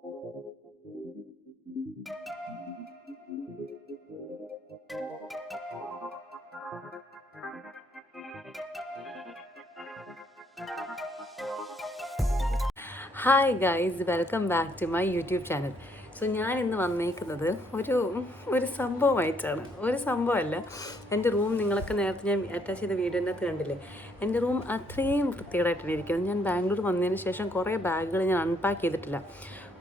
Hi guys, welcome back to my YouTube channel. So ഞാൻ ഇന്ന് വന്നേക്കുന്നത് ഒരു സംഭവമായിട്ടാണ്. ഒരു സംഭവമല്ല, എൻ്റെ റൂം നിങ്ങളൊക്കെ നേരത്തെ ഞാൻ അറ്റാച്ച് ചെയ്ത വീഡിയോനകത്ത് കണ്ടില്ലേ, എൻ്റെ റൂം അത്രയും വൃത്തികേടായിട്ടാണ് ഇരിക്കുന്നത്. ഞാൻ ബാംഗ്ലൂർ വന്നതിന് ശേഷം കുറേ ബാഗുകൾ ഞാൻ അൺപാക്ക് ചെയ്തിട്ടില്ല.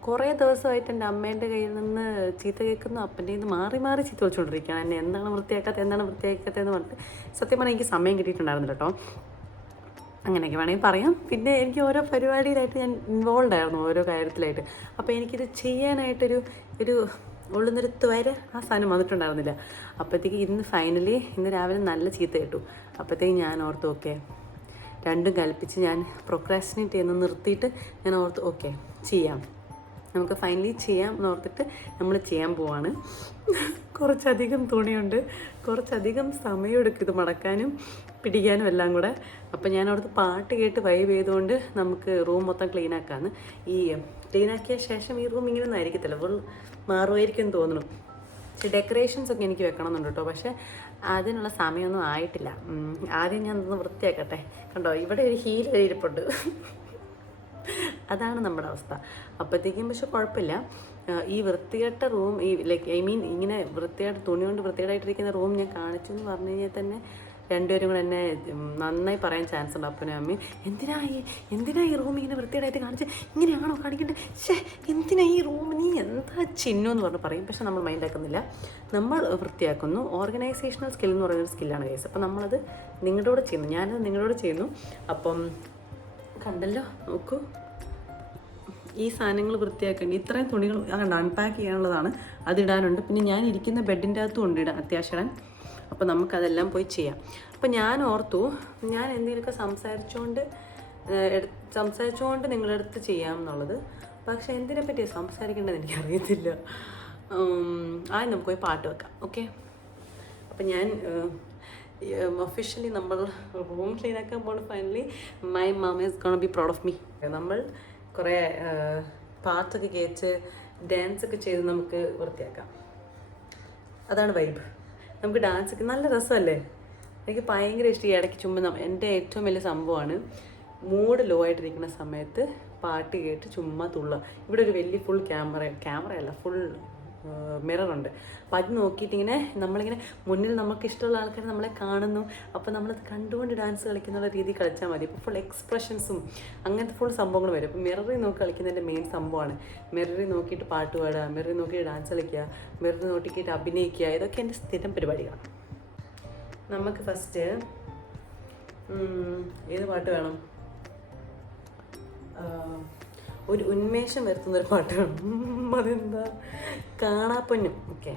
കുറേ ദിവസമായിട്ട് എൻ്റെ അമ്മേൻ്റെ കയ്യിൽ നിന്ന് ചീത്ത കേൾക്കുന്നു, അപ്പൻ്റെ നിന്ന് മാറി മാറി ചീത്ത വെച്ചുകൊണ്ടിരിക്കുകയാണ്. എന്നെ എന്താണ് വൃത്തിയാക്കാത്തതെന്ന് പറഞ്ഞിട്ട് സത്യം പറഞ്ഞാൽ എനിക്ക് സമയം കിട്ടിയിട്ടുണ്ടായിരുന്നില്ല കേട്ടോ. അങ്ങനെയൊക്കെ വേണമെങ്കിൽ പറയാം. പിന്നെ എനിക്ക് ഓരോ പരിപാടിയിലായിട്ട് ഞാൻ ഇൻവോൾവ് ആയിരുന്നു, ഓരോ കാര്യത്തിലായിട്ട്. അപ്പോൾ എനിക്കിത് ചെയ്യാനായിട്ടൊരു ഉള്ളുന്നൊരു ത്വര ആ സാധനം വന്നിട്ടുണ്ടായിരുന്നില്ല. അപ്പോഴത്തേക്ക് ഇന്ന് രാവിലെ നല്ല ചീത്ത കേട്ടു. അപ്പോഴത്തേക്ക് ഞാൻ ഓർത്തു ഓക്കെ, രണ്ടും കൽപ്പിച്ച് ഞാൻ പ്രൊക്രാസ്റ്റിനേറ്റ് ചെയ്യുന്നത് നിർത്തിയിട്ട് ഞാൻ ഓർത്തു ഓക്കെ ചെയ്യാം, നമുക്ക് ഫൈനലി ചെയ്യാം എന്നോർത്തിട്ട് നമ്മൾ ചെയ്യാൻ പോവാണ്. കുറച്ചധികം തുണിയുണ്ട്, കുറച്ചധികം സമയമെടുക്കും ഇത് മടക്കാനും പിടിക്കാനും എല്ലാം കൂടെ. അപ്പം ഞാൻ അവിടുത്തെ പാട്ട് കേട്ട് വൈബ് ചെയ്തുകൊണ്ട് നമുക്ക് റൂം മൊത്തം ക്ലീൻ ആക്കാമെന്ന്. ഈ ക്ലീനാക്കിയ ശേഷം ഈ റൂം ഇങ്ങനെ ഒന്നും ആയിരിക്കത്തില്ല, ഫുൾ മാറുമായിരിക്കും എന്ന് തോന്നുന്നു. പക്ഷേ ഡെക്കറേഷൻസ് ഒക്കെ എനിക്ക് വെക്കണമെന്നുണ്ട് കേട്ടോ, പക്ഷേ അതിനുള്ള സമയമൊന്നും ആയിട്ടില്ല. ആദ്യം ഞാൻ ഒന്ന് വൃത്തിയാക്കട്ടെ. കണ്ടോ, ഇവിടെ ഒരു ഹീൽ വരെ ഇരിപ്പുണ്ട്. അതാണ് നമ്മുടെ അവസ്ഥ. അപ്പോഴത്തേക്കും പക്ഷെ കുഴപ്പമില്ല. ഈ വൃത്തികെട്ട റൂം, ഇങ്ങനെ വൃത്തിയായിട്ട് തുണി കൊണ്ട് വൃത്തികേടായിട്ടിരിക്കുന്ന റൂം ഞാൻ കാണിച്ചു എന്ന് പറഞ്ഞു കഴിഞ്ഞാൽ തന്നെ രണ്ടുപേരും കൂടെ എന്നെ നന്നായി പറയാൻ ചാൻസ് ഉണ്ട്. അപ്പനും അമ്മയും എന്തിനാ ഈ റൂം ഇങ്ങനെ വൃത്തികേടായിട്ട് കാണിച്ച്, ഇങ്ങനെയാണോ കാണിക്കേണ്ടത്, എന്തിനാ ഈ റൂം, നീ എന്താ ചിഹ്നം എന്ന് പറഞ്ഞ് പറയും. പക്ഷെ നമ്മൾ മൈൻഡാക്കുന്നില്ല, നമ്മൾ വൃത്തിയാക്കുന്നു. ഓർഗനൈസേഷണൽ സ്കിൽ എന്ന് പറയുന്നൊരു സ്കില്ലാണ് കേസ്. അപ്പം നമ്മളത് നിങ്ങളോട് ചെയ്യുന്നു, ഞാനത് നിങ്ങളോട് ചെയ്യുന്നു. അപ്പം കണ്ടല്ലോ, നോക്കൂ, ഈ സാധനങ്ങൾ വൃത്തിയാക്കേണ്ടി ഇത്രയും തുണികൾ കണ്ട അൺപാക്ക് ചെയ്യാനുള്ളതാണ്, അതിടാനുണ്ട്. പിന്നെ ഞാൻ ഇരിക്കുന്ന ബെഡിൻ്റെ അകത്തും ഉണ്ട് അത്യാവശ്യം. അപ്പോൾ നമുക്കതെല്ലാം പോയി ചെയ്യാം. അപ്പോൾ ഞാൻ ഓർത്തു, ഞാൻ എന്തെങ്കിലുമൊക്കെ സംസാരിച്ചുകൊണ്ട് നിങ്ങളടുത്ത് ചെയ്യാമെന്നുള്ളത്. പക്ഷേ എന്തിനെ പറ്റിയാണ് സംസാരിക്കേണ്ടത് എനിക്കറിയത്തില്ല. ആദ്യം നമുക്ക് പോയി പാട്ട് വെക്കാം, ഓക്കെ? അപ്പം ഞാൻ ഒഫീഷ്യലി നമ്മൾ റൂം ക്ലീൻ ആക്കാൻ പോകണം. Finally my mom is gonna be proud of me. നമ്മൾ കുറേ പാട്ടൊക്കെ കേട്ട് ഡാൻസൊക്കെ ചെയ്ത് നമുക്ക് വൃത്തിയാക്കാം. അതാണ് വൈബ്. നമുക്ക് ഡാൻസൊക്കെ നല്ല രസമല്ലേ? എനിക്ക് ഭയങ്കര ഇഷ്ടം. ഈ ഇടയ്ക്ക് ചുമ്മാ എൻ്റെ ഏറ്റവും വലിയ സംഭവമാണ് മൂഡ് ലോ ആയിട്ടിരിക്കുന്ന സമയത്ത് പാട്ട് കേട്ട് ചുമ്മാ തുള്ളുക. ഇവിടെ ഒരു വലിയ ഫുൾ ക്യാമറയല്ല, ഫുൾ മിററുണ്ട്. അപ്പം അത് നോക്കിയിട്ടിങ്ങനെ നമ്മളിങ്ങനെ മുന്നിൽ നമുക്ക് ഇഷ്ടമുള്ള ആൾക്കാർ നമ്മളെ കാണുന്നു. അപ്പോൾ നമ്മളത് കണ്ടുകൊണ്ട് ഡാൻസ് കളിക്കുന്ന രീതി കളിച്ചാൽ മതി. അപ്പോൾ ഫുൾ എക്സ്പ്രഷൻസും അങ്ങനത്തെ ഫുൾ സംഭവങ്ങൾ വരും. അപ്പോൾ മിററിൽ നോക്കി കളിക്കുന്നതിൻ്റെ മെയിൻ സംഭവമാണ്. മിററിൽ നോക്കിയിട്ട് പാട്ട് പാടുക, മിററിൽ നോക്കിയിട്ട് ഡാൻസ് കളിക്കുക, മിററിൽ നോക്കിയിട്ട് അഭിനയിക്കുക. ഇതൊക്കെ എൻ്റെ സ്ഥിരം പരിപാടികളാണ്. നമുക്ക് ഫസ്റ്റ് ഏത് പാട്ട് വേണം? ഒരു ഉന്മേഷം വരുത്തുന്നൊരു പാട്ട് വേണം. അതെന്താ? കാണാപ്പൊന്നും. ഓക്കെ,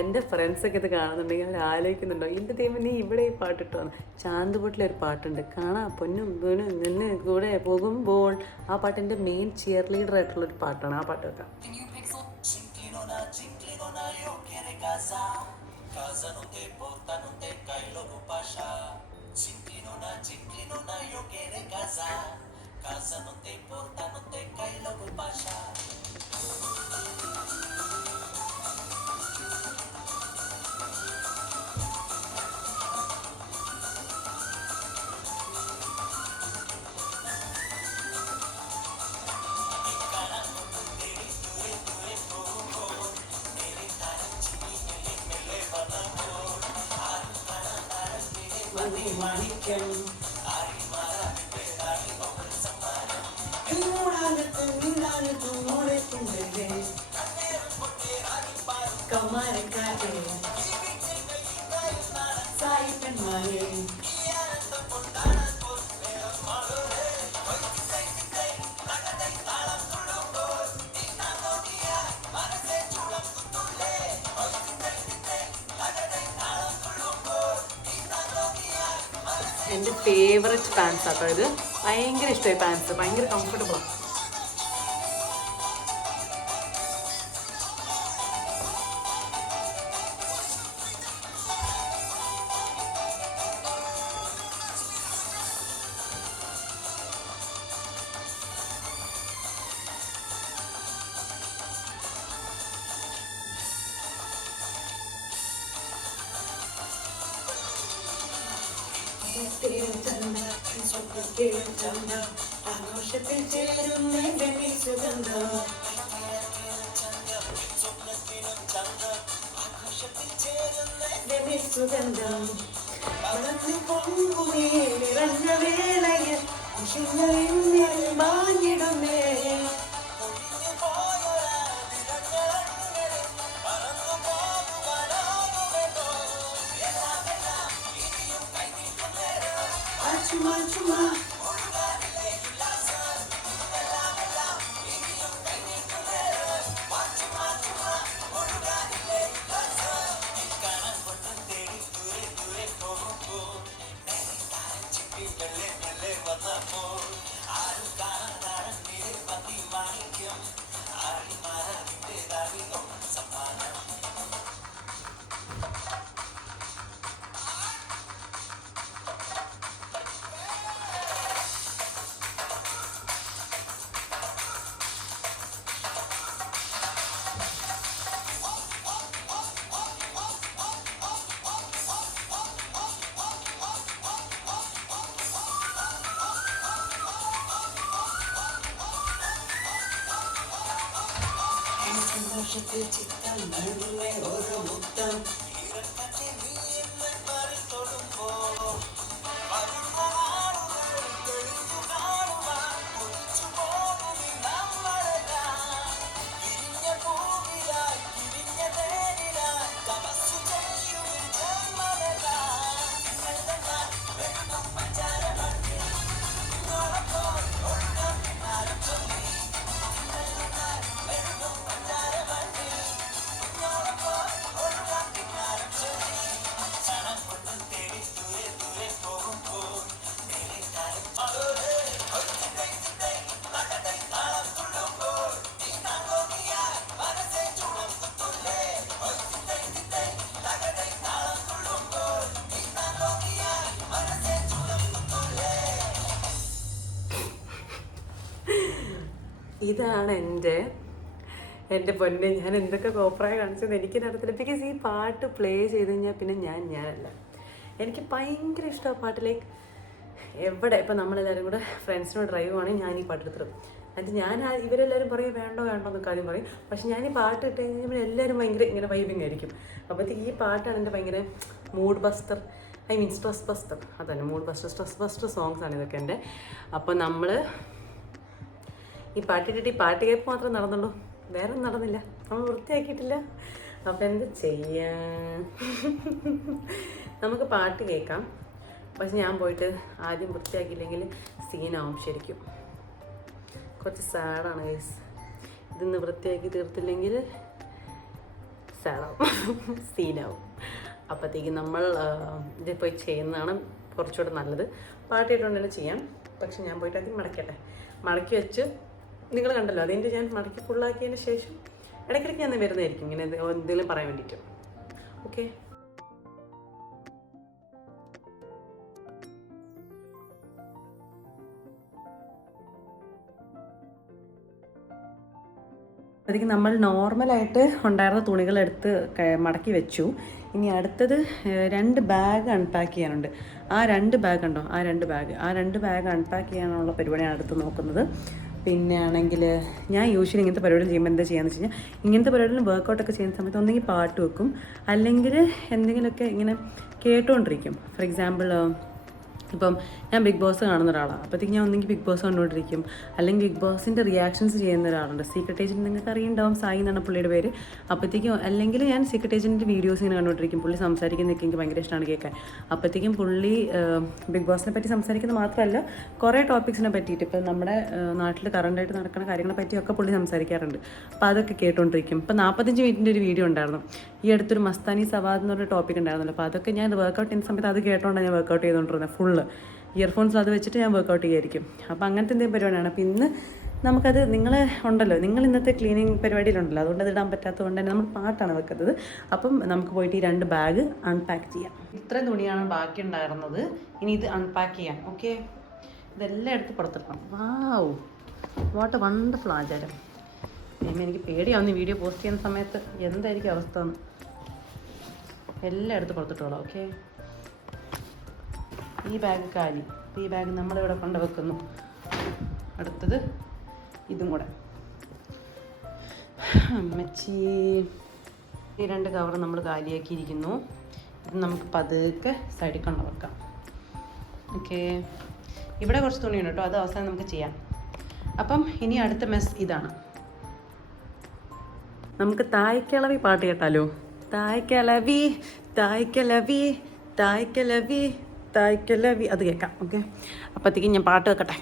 എൻ്റെ ഫ്രണ്ട്സൊക്കെ ഇത് കാണുന്നുണ്ടെങ്കിൽ അവർ ആലോചിക്കുന്നുണ്ടോ, എൻ്റെ ദൈവം നീ ഇവിടെ ഈ പാട്ടിട്ടോന്ന്. ചാന്തുപൊട്ടിലൊരു പാട്ടുണ്ട്, കാണാപ്പൊന്നും നിന്ന് കൂടെ പോകുമ്പോൾ. ആ പാട്ടിൻ്റെ മെയിൻ ചിയർ ലീഡർ ആയിട്ടുള്ളൊരു പാട്ടാണ്. ആ പാട്ട് വെക്കാം. Casa no te importa, no te cae lo que pasa. എൻ്റെ ഫേവററ്റ് പാൻസ് ആട്ടോ ഇത്. ഭയങ്കര ഇഷ്ടമായി പാൻസ്, ഭയങ്കര കംഫർട്ടബിളാണ്. ആഘോഷത്തിൽ ചേരുന്ന സുഗന്ധം സുഗന്ധം വളർന്നു പൊങ്ങുമേ നിറഞ്ഞ വേളയിൽ മാഞ്ഞിടുമേ ചുമ്മാ ചുമ്മാ സന്തോഷത്തിൽ ചിത്തം നടുവേ ഓരോ മുത്തം ഇതാണ് എൻ്റെ പൊന്നെ. ഞാൻ എന്തൊക്കെ കോപ്രായ കാണിച്ചത് എനിക്ക് നടത്തില്ല. ബിക്കോസ് ഈ പാട്ട് പ്ലേ ചെയ്ത് കഴിഞ്ഞാൽ പിന്നെ ഞാനല്ല. എനിക്ക് ഭയങ്കര ഇഷ്ടമാണ് പാട്ട്. ലൈക്ക് എവിടെ ഇപ്പം നമ്മളെല്ലാവരും കൂടെ ഫ്രണ്ട്സിനോട് ഡ്രൈവ് ആണെങ്കിൽ ഞാൻ ഈ പാട്ട് എടുത്തിടും. എന്നിട്ട് ഇവരെല്ലാവരും പറയും വേണ്ടോ എന്നൊക്കെ ആദ്യം പറയും. പക്ഷെ ഞാൻ ഈ പാട്ട് ഇട്ട് കഴിഞ്ഞാൽ എല്ലാവരും ഭയങ്കര ഇങ്ങനെ വൈബിങ് ആയിരിക്കും. അപ്പോഴത്തേക്ക് ഈ പാട്ടാണ് എൻ്റെ ഭയങ്കര mood buster, I mean stress buster. അതന്നെ mood buster, stress buster songs ആണ് ഇതൊക്കെ എൻ്റെ. അപ്പോൾ നമ്മൾ ഈ പാട്ടിട്ടിട്ട് ഈ പാട്ട് കേൾപ്പ് മാത്രം നടന്നുള്ളൂ, വേറെ ഒന്നും നടന്നില്ല. നമ്മൾ വൃത്തിയാക്കിയിട്ടില്ല. അപ്പം എന്ത് ചെയ്യാൻ, നമുക്ക് പാട്ട് കേൾക്കാം. പക്ഷെ ഞാൻ പോയിട്ട് ആദ്യം വൃത്തിയാക്കിയില്ലെങ്കിൽ സീനാവും. ശരിക്കും കുറച്ച് സാഡാണ് ഗൈസ്. ഇതിന്ന് വൃത്തിയാക്കി തീർത്തില്ലെങ്കിൽ സാഡാവും, സീനാവും. അപ്പോഴത്തേക്ക് നമ്മൾ ഇത് പോയി ചെയ്യുന്നതാണ് കുറച്ചുകൂടെ നല്ലത്. പാട്ട് കേട്ടുകൊണ്ട് തന്നെ ചെയ്യാം. പക്ഷെ ഞാൻ പോയിട്ട് ആദ്യം മടക്കി വെച്ച് നിങ്ങൾ കണ്ടല്ലോ, അതിൻ്റെ ഞാൻ മടക്കി ഫുള്ളാക്കിയതിന് ശേഷം ഇടയ്ക്കിടയ്ക്ക് ഞാൻ വരുന്നതായിരിക്കും ഇങ്ങനെ എന്തെങ്കിലും പറയാൻ വേണ്ടിയിട്ട്. ഓക്കെ, അപ്പോഴത്തേക്ക് നമ്മൾ നോർമലായിട്ട് ഉണ്ടായിരുന്ന തുണികളെടുത്ത് മടക്കി വെച്ചു. ഇനി അടുത്തത് 2 ബാഗ് അൺപാക്ക് ചെയ്യാനുണ്ട്. ആ 2 ബാഗ് ഉണ്ടോ, ആ രണ്ട് ബാഗ് അൺപാക്ക് ചെയ്യാനുള്ള പരിപാടിയാണ് അടുത്ത് നോക്കുന്നത്. പിന്നെ ആണെങ്കിൽ ഞാൻ യൂഷ്വലി ഇങ്ങനത്തെ പരിപാടി ചെയ്യുമ്പോൾ എന്താ ചെയ്യാന്ന് വെച്ച് കഴിഞ്ഞാൽ, ഇങ്ങനത്തെ പരിപാടിയിൽ വർക്കൗട്ടൊക്കെ ചെയ്യുന്ന സമയത്ത് ഒന്നെങ്കിൽ പാട്ട് വെക്കും, അല്ലെങ്കിൽ എന്തെങ്കിലുമൊക്കെ ഇങ്ങനെ കേട്ടുകൊണ്ടിരിക്കും. ഫോർ എക്സാമ്പിൾ ഇപ്പം ഞാൻ ബിഗ് ബോസ് കാണുന്ന ഒരാളാണ്. അപ്പോഴത്തേക്ക് ഞാൻ ഒന്നെങ്കിൽ ബിഗ് ബോസ് കണ്ടുകൊണ്ടിരിക്കും, അല്ലെങ്കിൽ ബിഗ് ബോസിൻ്റെ റിയാക്ഷൻസ് ചെയ്യുന്ന ഒരാളുണ്ട്. സീക്രട്ട് ഏജൻറ്റ് നിങ്ങൾക്ക് അറിയുണ്ടാവും, സായി എന്നാണ് പുള്ളിയുടെ പേര്. അപ്പോഴത്തേക്കും അല്ലെങ്കിൽ ഞാൻ സീക്രട്ട് ഏജൻറ്റിൻ്റെ വീഡിയോസ് ഇങ്ങനെ കണ്ടുകൊണ്ടിരിക്കും. പുള്ളി സംസാരിക്കുന്നതൊക്കെ എനിക്ക് ഭയങ്കര ഇഷ്ടമാണ് കേൾക്കാൻ. അപ്പോഴത്തേക്കും പുള്ളി ബിഗ് ബോസിനെ പറ്റി സംസാരിക്കുന്നത് മാത്രമല്ല, കുറേ ടോപ്പിക്സിനെ പറ്റിയിട്ട് ഇപ്പം നമ്മുടെ നാട്ടിൽ കറണ്ടായിട്ട് നടക്കുന്ന കാര്യങ്ങളെ പറ്റിയൊക്കെ പുള്ളി സംസാരിക്കാറുണ്ട്. അപ്പോൾ അതൊക്കെ കേട്ടുകൊണ്ടിരിക്കും. ഇപ്പോൾ 45 മിനിറ്റിൻ്റെ ഒരു വീഡിയോ ഉണ്ടായിരുന്നു. ഈ അടുത്തൊരു മസ്താനി സവാദ് എന്ന് പറഞ്ഞ ടോപ്പിക് ഉണ്ടായിരുന്നല്ലോ. അപ്പോൾ അതൊക്കെ ഞാൻ വർക്കൗട്ട് ചെയ്യുന്ന സമയത്ത് അത് കേട്ടോണ്ടാണ് ഞാൻ വർക്കൗട്ട് ചെയ്തുകൊണ്ടിരുന്നത്. ഫുള്ള് ഇയർഫോൺസ് അത് വെച്ചിട്ട് ഞാൻ വർക്കൗട്ട് ചെയ്യായിരിക്കും. അപ്പോൾ അങ്ങനത്തെ എന്തെങ്കിലും പരിപാടിയാണ്. അപ്പോൾ ഇന്ന് നമുക്കത് നിങ്ങൾ ഇന്നത്തെ ക്ലീനിങ് പരിപാടിയിലുണ്ടല്ലോ, അതുകൊണ്ട് അത് ഇടാൻ പറ്റാത്തത് കൊണ്ട് തന്നെ നമ്മൾ പാട്ടാണ് വെക്കുന്നത്. അപ്പം നമുക്ക് പോയിട്ട് ഈ 2 ബാഗ് അൺപാക്ക് ചെയ്യാം. ഇത്രയും തുണിയാണ് ബാക്കി ഉണ്ടായിരുന്നത്. ഇനി ഇത് അൺപാക്ക് ചെയ്യാം. ഓക്കെ, ഇതെല്ലാം എടുത്ത് പുറത്തിടണം. വാവ്, വാട്ട് എ വണ്ടർഫുൾ ആചാരം. എനിക്ക് പേടിയാവുന്ന വീഡിയോ പോസ്റ്റ് ചെയ്യുന്ന സമയത്ത് എന്തായിരിക്കും അവസ്ഥ എന്ന്. എല്ലാം എടുത്ത് പുറത്തിട്ടോളാം. ഓക്കെ, ഈ ബാഗ് കാലി. ഈ ബാഗ് നമ്മളിവിടെ കൊണ്ട് വെക്കുന്നു. അടുത്തത് ഇതും കൂടെ. അമ്മച്ചി ഈ 2 കവർ നമ്മൾ കാലിയാക്കിയിരിക്കുന്നു. ഇത് നമുക്ക് പതുക്കെ സൈഡിൽ കൊണ്ട് വെക്കാം. ഓക്കെ, ഇവിടെ കുറച്ച് തുണിയുണ്ട് കേട്ടോ, അത് അവസാനം നമുക്ക് ചെയ്യാം. അപ്പം ഇനി അടുത്ത മെസ് ഇതാണ്. നമുക്ക് തായ്ക്കിളവി പാട്ട് കേട്ടാലോ? തായ്ക്കിളവി തായ്ക്കിളവി തായ്ക്കിളവി തായ്ക്കിളവി, അത് കേൾക്കാം. ഓക്കെ, അപ്പോഴത്തേക്കും ഞാൻ പാട്ട് വെക്കട്ടെ.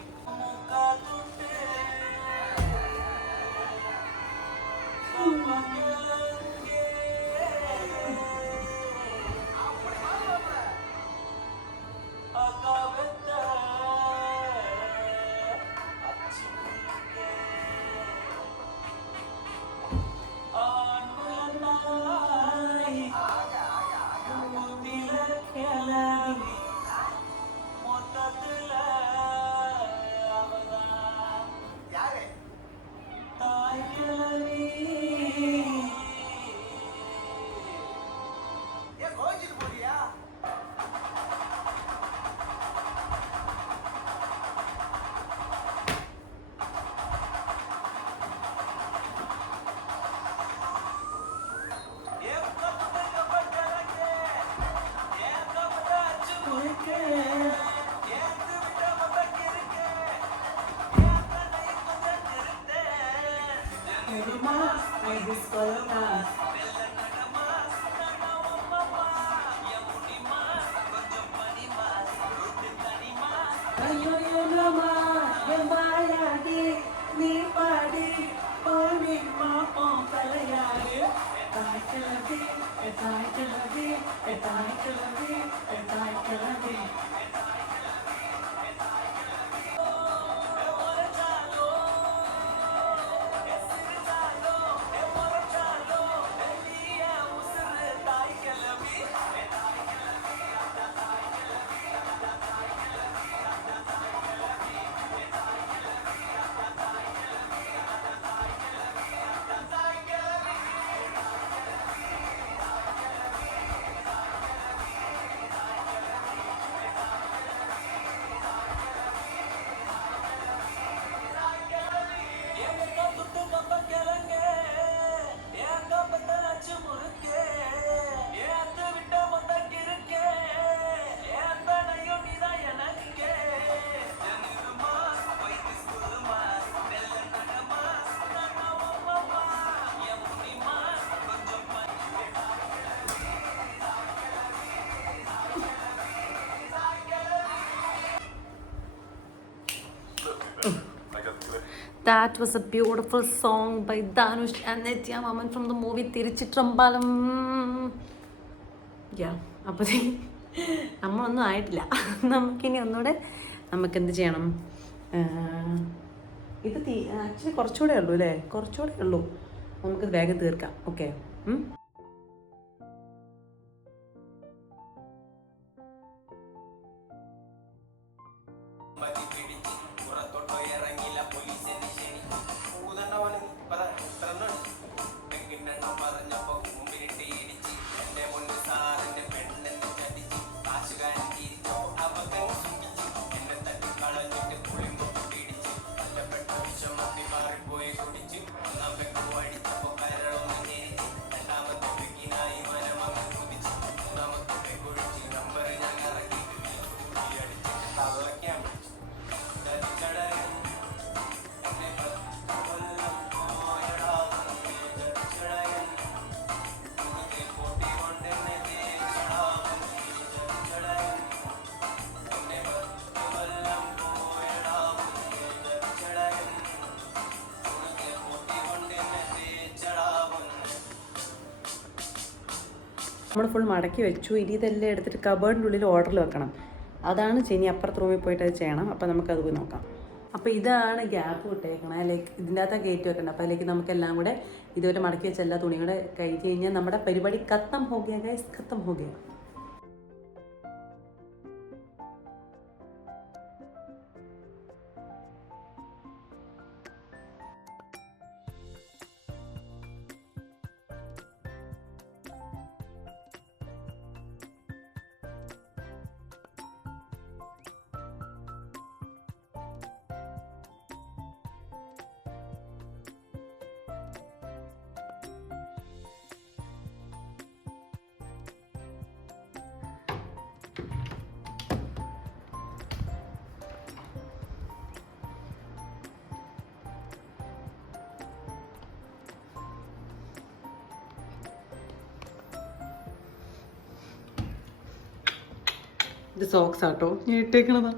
That was a beautiful song by Dhanush and Nitya Maman from the movie Tiruchitrambalam. Yeah, അപ്പോൾ നമ്മളൊന്നും ആയിട്ടില്ല. നമുക്കിനി ഒന്നുകൂടെ നമുക്കെന്ത് ചെയ്യണം? ഇത് ആക്ച്വലി കുറച്ചുകൂടെ ഉള്ളൂ അല്ലേ? കുറച്ചുകൂടെ ഉള്ളൂ. നമുക്കിത് വേഗം തീർക്കാം. ഓക്കെ, നമ്മൾ ഫുൾ മടക്കി വെച്ചു. ഇനി ഇതെല്ലാം എടുത്തിട്ട് കബേർഡിൻ്റെ ഉള്ളിൽ ഓർഡറിൽ വെക്കണം. അതാണ് ഇനി അപ്പുറത്ത് റൂമിൽ പോയിട്ട് അത് ചെയ്യണം. അപ്പോൾ നമുക്കത് പോയി നോക്കാം. അപ്പോൾ ഇതാണ് ഗ്യാപ്പ് വിട്ടേക്കണം. ലൈക്ക് ഇതിൻ്റെ അകത്താണ് കയറ്റി വെക്കണം. അപ്പോൾ അതിലേക്ക് നമുക്കെല്ലാം കൂടെ ഇതുവരെ മടക്കി വെച്ച എല്ലാ തുണിയും കൂടെ കഴിഞ്ഞ് കഴിഞ്ഞാൽ നമ്മുടെ പരിപാടി ഖത്തം ഹോ ഗയാ ഗൈസ്, ഖത്തം ഹോ ഗയാ. ഇത് സോക്സ് ആട്ടോ ഞാൻ ഇട്ടേക്കണതാ.